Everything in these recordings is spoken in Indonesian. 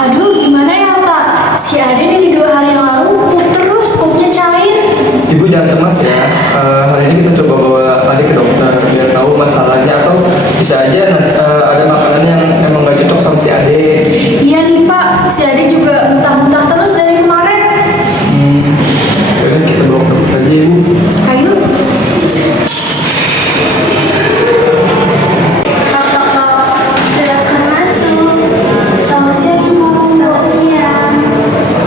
Aduh, gimana ya Pak? Si Ade dari 2 hari yang lalu pup terus, pupnya cair. Ibu jangan cemas ya. Hari ini kita coba bawa adik ke dokter biar tahu masalahnya atau bisa aja ada makanan yang emang gak cocok sama si adik. Iya nih Pak, si Ade juga muntah-muntah terus dari kemarin. Yaudah kita bawa ke dokter aja ibu. Ayo. Silakan masuk. Selamat siang Ibu. Selamat siang.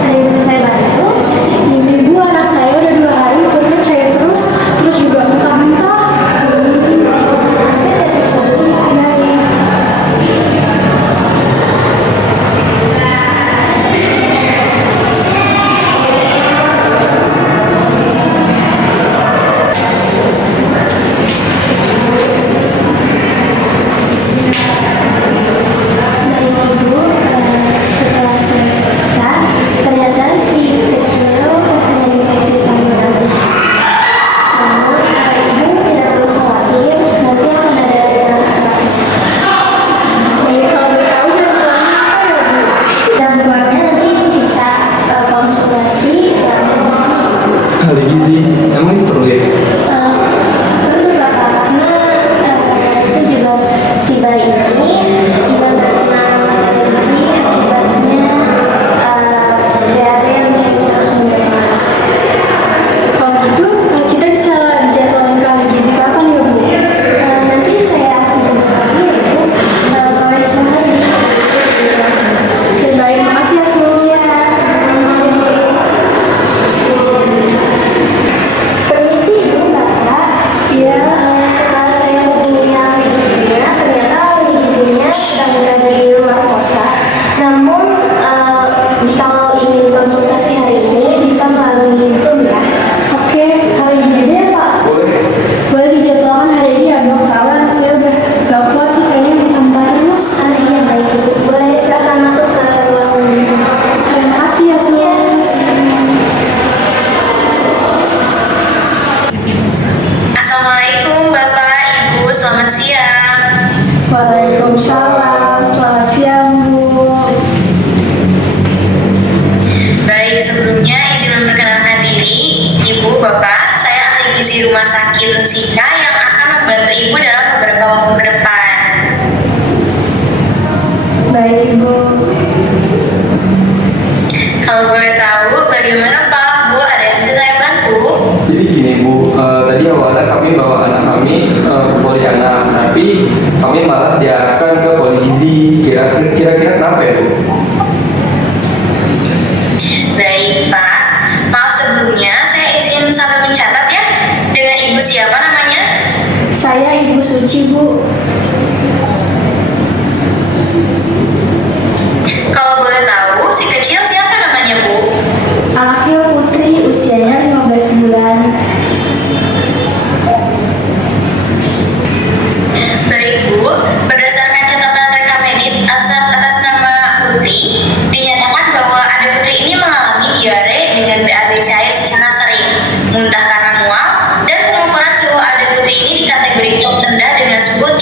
Ada yang bisa saya bantu? Ini Bu, anak saya udah 2 hari pupnya cair terus juga muntah-muntah. Nanti saya periksa dulu. Baik. Baik Ibu, setelah saya periksa, ternyata si kecil terkena infeksi saluran usus. Namun, Ibu tidak perlu khawatir, nanti akan ada relaksasi. Kalau boleh tahu jadwalnya apa ya Bu? Jadwalnya nanti Ibu bisa konsultasi Ahli gizi, emang itu perlu ya? perlu Bapak, karena itu juga si bayi ini juga terkena masalah gizi akibatnya diare yang cair terus menerus. Kalau gitu, kita bisa dijadwalin ke ahli gizi kapan ya Bu? Nanti saya akan hubungi Ibu mulai sehari. Oke, baik, makasih ya Su. Ya, sama-sama. Permisi Ibu, Bapak. Iya. Setelah saya hubungi ahli gizinya, ternyata ahli gizinya sedang berada di luar kota. Namun, jika ingin konsultasi hari ini, bisa melalui Zoom ya. Oke, hari ini aja ya Pak. Boleh. Boleh dijadwalkan hari ini ya Dok, soalnya saya udah gak kuat nih kayaknya muntah-muntah terus. Iya baik Ibu. Boleh silakan masuk ke ruang Zoom. Terima kasih ya Su. Assalamualaikum Bapak, Ibu, selamat siang. Waalaikumsalam, selamat siang Bu. Baik, sebelumnya izin memperkenalkan diri, Ibu, Bapak, saya ahli gizi Rumah Sakit Unsika yang akan membantu Ibu dalam beberapa waktu ke depan. Baik Ibu. Kalau boleh tahu, bagaimana Pak, Bu, ada yang bisa saya bantu? Jadi gini Bu, tadi awalnya kami bawa anak kami ke poli anak, tapi kami malah diarahkan ke poli gizi. Kira-kira kenapa ya Bu? Baik Pak, maaf sebelumnya saya izin sambil mencatat ya. Dengan Ibu siapa namanya? Saya Ibu Suci Bu. Kalau boleh tahu, si kecil siapa namanya Bu? Anaknya Putri, usianya 15 bulan. Baik Bu, berdasarkan catatan rekam medis atas nama Putri, dinyatakan bahwa adik Putri ini mengalami diare dengan BAB cair secara sering, muntah karena mual, dan pengukuran suhu adik Putri ini dikategorikan rendah dengan suhu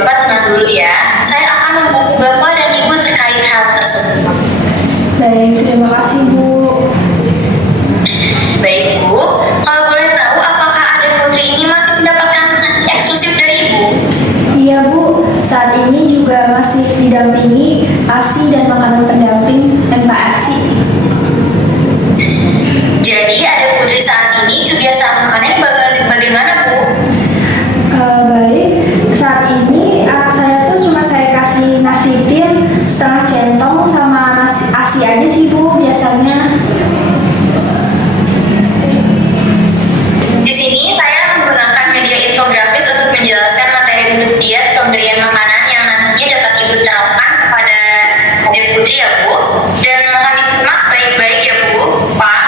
Bapak tenang dulu ya. Saya akan membantu Bapak dan Ibu terkait hal tersebut. Baik, terima kasih Bu. Baik Bu, kalau boleh tahu apakah adik putri ini masih mendapatkan eksklusif dari Ibu? Iya Bu, saat ini juga masih didampingi ASI dan makanan pendamping MPASI. Jadi adik putri saat ini kebiasaan makannya bagaimana Bu? Baik, saat ini saya tuh cuma saya kasih nasi tim setengah centong sama nasi ASI aja sih Bu biasanya. Di sini saya menggunakan media infografis untuk menjelaskan materi untuk diet pemberian makanan yang nantinya dapat Ibu terapkan kepada adik putri ya Bu. Dan mohon disimak baik-baik ya Bu, Pak.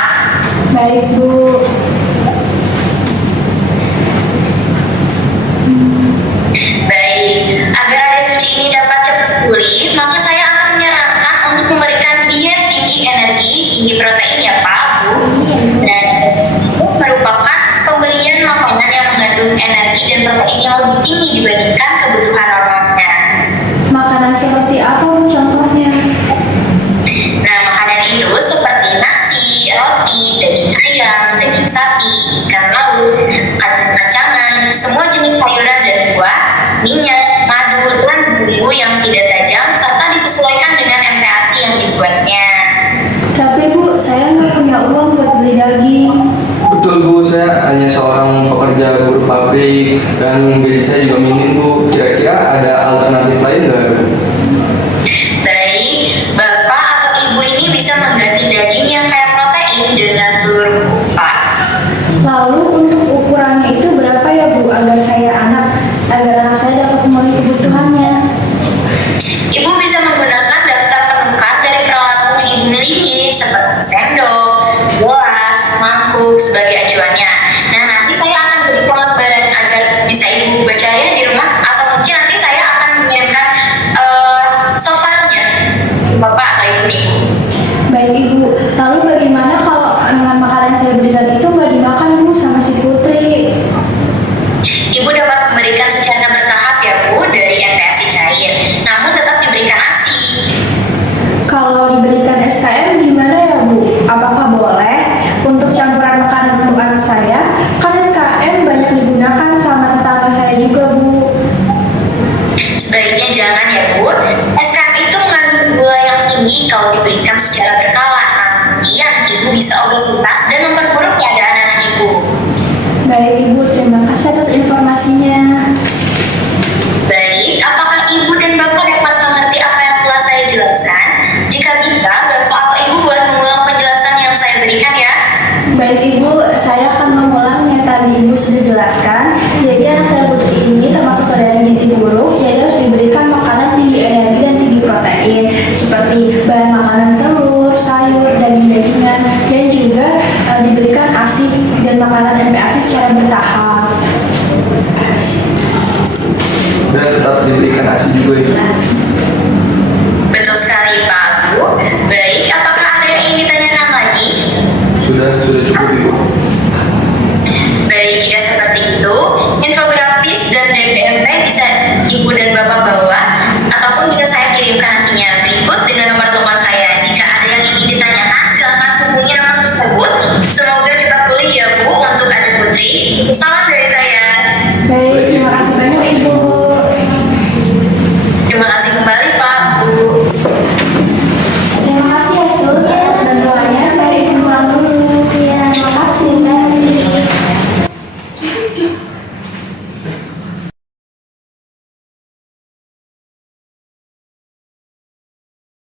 Baik Bu. Baik, agar adik suci ini dapat cepat pulih, maka saya akan menyarankan untuk memberikan diet tinggi energi, tinggi protein ya Pak, Bu. Dan itu merupakan pemberian makanan yang mengandung energi dan protein yang lebih tinggi dibandingkan kebutuhan normalnya. Makanan seperti apa Bu contohnya? Nah, makanan itu seperti nasi, roti, daging ayam, daging sapi, ikan laut, kacang-kacangan, semua jenis sayuran dan buah, minyak, madu, dan bumbu yang tidak tajam, serta disesuaikan dengan MPASI yang dibuatnya. Tapi Bu, saya nggak punya uang buat beli daging. Betul Bu, saya hanya seorang pekerja buruh pabrik dan gaji saya juga minim Bu. Kira-kira ada alternatif lain nggak Bu? Baik, Bapak atau Ibu ini bisa mengganti daging yang kaya protein dengan telur Pak. Lalu untuk ukurannya itu berapa ya Bu agar anak saya dapat memenuhi kebutuhannya? Ibu bisa menggunakan daftar penukar dari peralatan yang Ibu miliki seperti sendok, gelas, mangkuk sebagai acuannya. Nah, nanti saya akan beri penggambaran agar bisa Ibu baca ya di rumah, atau mungkin nanti saya akan mengirimkan softwarenya ke Bapak atau Ibu. Baik Ibu, lalu bagaimana kalau dengan makanan yang saya berikan itu nggak dimakan Bu sama si Putri? Ibu dapat memberikan secara bertahap ya Bu dari MPASI cair, namun tetap diberikan ASI. Kalau diberikan SKM gimana ya Bu? Apakah boleh untuk campuran makanan untuk anak saya? Kan SKM banyak digunakan sama tetangga saya juga Bu. Sebaiknya jangan ya Bu. SKM itu mengandung gula yang tinggi kalau diberikan secara berkala. Kemudian Ibu bisa obesitas dan memperburuk keadaan anak Ibu. Baik Ibu, terima kasih atas informasinya. Baik, apakah Ibu dan Bapak dapat mengerti apa yang telah saya jelaskan? Jika bisa, Bapak atau Ibu boleh mengulang penjelasan yang saya berikan ya. Baik Ibu, saya akan mengulang yang tadi Ibu sudah jelaskan. Jadi anak saya Putri ini termasuk keadaan gizi buruk, jadi harus diberikan makanan tinggi energi dan tinggi protein seperti bahan makanan telur, sayur, daging-dagingan, dan juga diberikan ASI dan makanan MPASI secara bertahap. Dan tetap diberikan ASI juga ya.